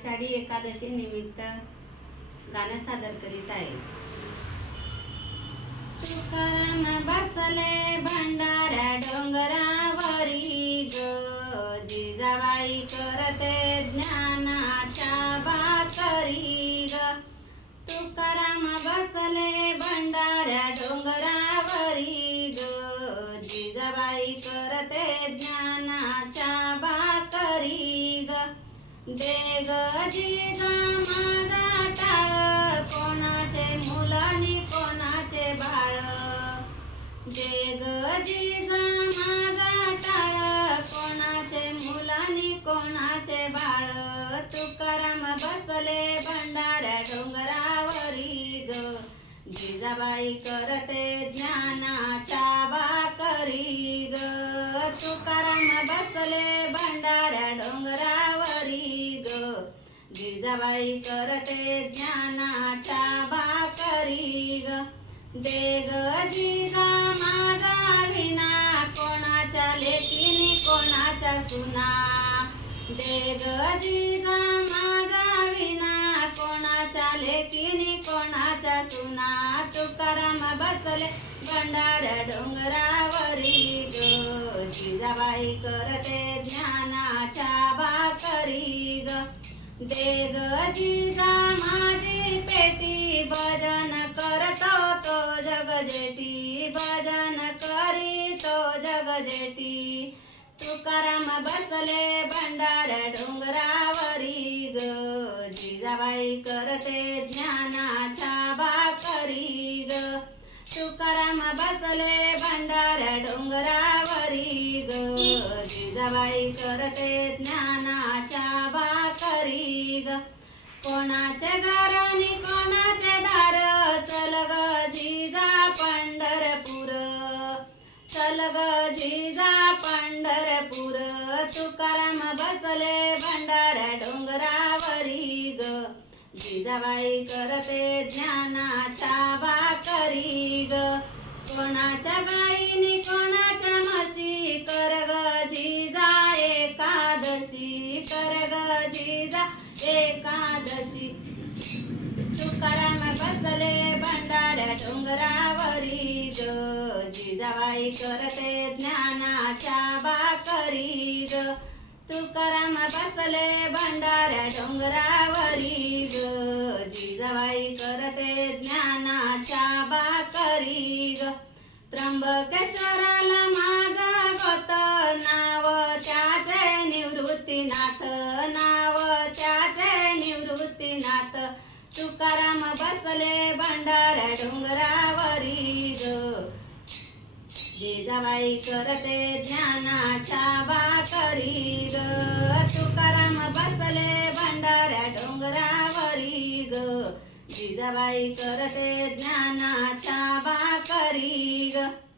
आषाढी एकादशी निमित्त गाणं सादर करीत आहे. तुकाराम बसले भंडाऱ्या डोंगरावरी ग जिजाबाई करते ज्ञानाच्या भाकरी ग. तुकाराम बसले भंडाऱ्या डोंगरावरी ग जिजाबाई करते ज्ञानाच्या भाकरी ग. दे कोणाचे कोणाचे बाळ. दे ग कोणाचे तुकाराम बसले भंडाऱ्या डोंगरावरी ग. जिजाबाई करते ज्ञानाच्या भाकरी ग. तुकाराम बसले जिजाबाई करते ज्ञानाचा भाकरी ग. दे ग जिजा माझा विना कोणाच्या लेकीनी कोणाच्या सुना. दे ग जिजा माझा विना कोणाच्या लेकीनी कोणाच्या सुना. तुकाराम बसले भंडाऱ्या डोंगरावरी ग. जिजाबाई करते बसले भंडाऱ्या डोंगरावरी ग. जिजाबाई करते ज्ञानाच्या भाकरी ग. तुकाराम बसले भंडाऱ्या डोंगरावरी ग. जिजाबाई करते ज्ञानाच्या भाकरी ग. कोणाचे घरानी कोणाचे दार? चल ग जिजा पंढरपूर. चल ग जिजा पंढरपूर तुकाराम बसले भंडारा डोंगरावरी ग. जिजाबाई करते ज्ञानाच्या भाकरी ग. कोणाच्या गाईनी कोणाच्या म्हशी कर ग जिजा एकादशी कर ग जिजा एकादशी. ग करते ज्ञानाच्या बाकरी ग. तुकाराम बसले भंडाऱ्या डोंगरावरी ग. जिजाबाई करते ज्ञानाच्या बाकरी ग. त्र्यंबकेश्वराला माग गोत नाव त्याचे निवृत्तीनाथ नाव त्याचे निवृत्तीनाथ तुकाराम बसले भंडाऱ्या डोंगरावरी ग. जिजाबाई करते ज्ञानाच्या भाकरी. ग तुकाराम बसले भंडाऱ्या डोंगरावरी. ग जिजाबाई करते ज्ञानाच्या भाकरी. ग